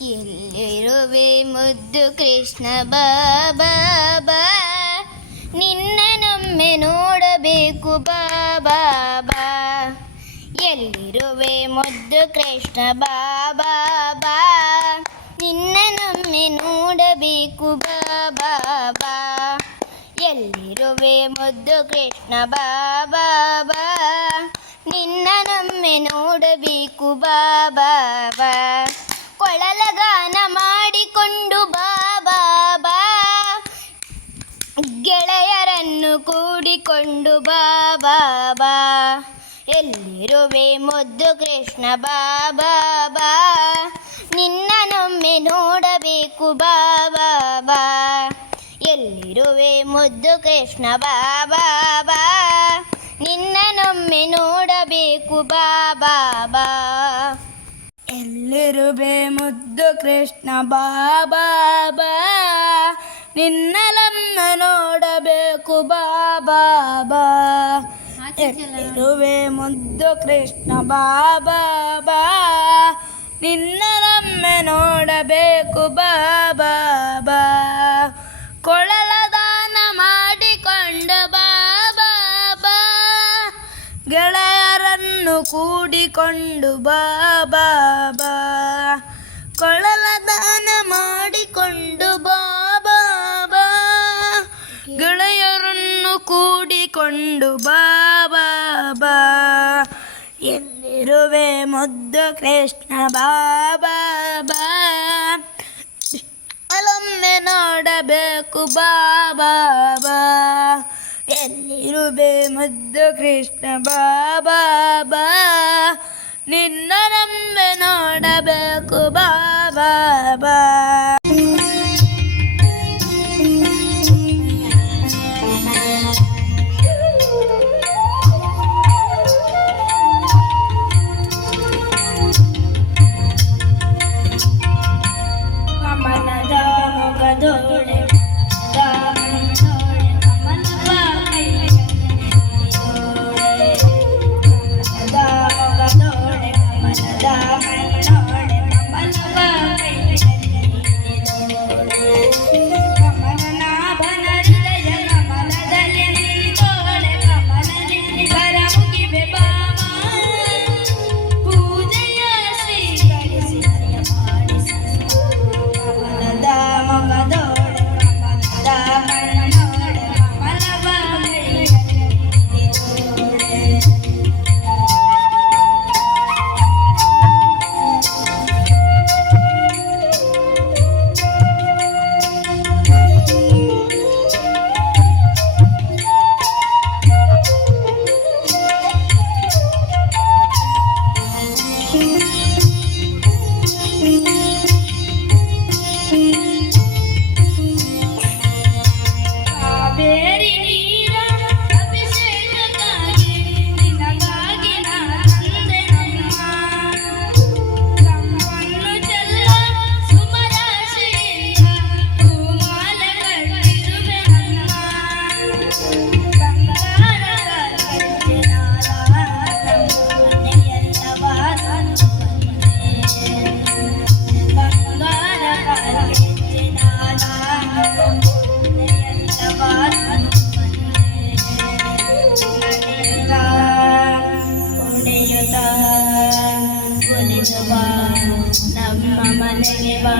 ಎಲ್ಲಿರುವೆ ಮುದ್ದು ಕೃಷ್ಣ ಬಾಬಾ ಬಾ, ನಿನ್ನನೊಮ್ಮೆ ನೋಡಬೇಕು ಬಾಬಾ ಬಾ. ಎಲ್ಲಿರುವೆ ಮುದ್ದು ಕೃಷ್ಣ ಬಾಬಾ ಬಾ, ನಿನ್ನನೊಮ್ಮೆ ನೋಡಬೇಕು ಬಾಬಾ ಬಾ. ಎಲ್ಲಿರುವೆ ಮುದ್ದು ಕೃಷ್ಣ ಬಾಬಾ ಬಾ, ನಿನ್ನನೊಮ್ಮೆ ನೋಡಬೇಕು ಬಾಬಾ ಬಾ. ಕೊಳಲ ಗಾನ ಮಾಡಿಕೊಂಡು ಬಾಬಾ ಬಾ, ಗೆಳೆಯರನ್ನು ಕೂಡಿಕೊಂಡು ಬಾಬಾ ಬಾ. ಎಲ್ಲಿರುವೆ ಮುದ್ದು ಕೃಷ್ಣ ಬಾಬಾ ಬಾ, ನಿನ್ನನೊಮ್ಮೆ ನೋಡಬೇಕು ಬಾಬಾ ಬಾ. ಎಲ್ಲಿರುವೆ ಮುದ್ದು ಕೃಷ್ಣ ಬಾಬಾ ಬಾ, ನಿನ್ನನೊಮ್ಮೆ ನೋಡಬೇಕು ಬಾಬಾ ಬಾ. ಎಲ್ಲಿರುವೆ ಮುದ್ದು ಕೃಷ್ಣ ಬಾಬಾ ಬಾ, ನಿನ್ನಲೊಮ್ಮೆ ನೋಡಬೇಕು ಬಾಬಾ ಬಾ. ಎಲ್ಲಿರುವೆ ಮುದ್ದು ಕೃಷ್ಣ ಬಾಬಾ ಬಾ, ನಿನ್ನಲೊಮ್ಮೆ ನೋಡಬೇಕು ಬಾಬಾ ಬಾ. ಕೊಳಲ ದಾನ ಮಾಡಿಕೊಂಡು ಬಾಬಾ ಬಾ, ಗೆಳೆಯರನ್ನು ಕೂಡಿಕೊಂಡು ಬಾಬಾ ಬಾ. ಕೊಳಲ ದಾನ ಮಾಡಿಕೊಂಡು ಬಾಬಾ ಬಾ, ಗೆಳೆಯರನ್ನು ಕೂಡಿಕೊಂಡು ಬಾಬಾ ಬಾ. ಎಲ್ಲಿರುವೆ ಮುದ್ದು ಕೃಷ್ಣ ಬಾಬಾ ಬಾ, ಅಲ್ಲೊಮ್ಮೆ ನೋಡಬೇಕು ಬಾಬಾ ಬಾ. ಎಲ್ಲಿರುವೆ ಮುದ್ದು ಕೃಷ್ಣ ಬಾಬಾ ಬಾ, ನಿನ್ನನೊಮ್ಮೆ ನೋಡಬೇಕು ಬಾಬಾ ಬಾ. ಕಮಲದ ಮೊಗದೊಡೆ ನಮ್ಮ ಮನೆಗೆ ಬಾ.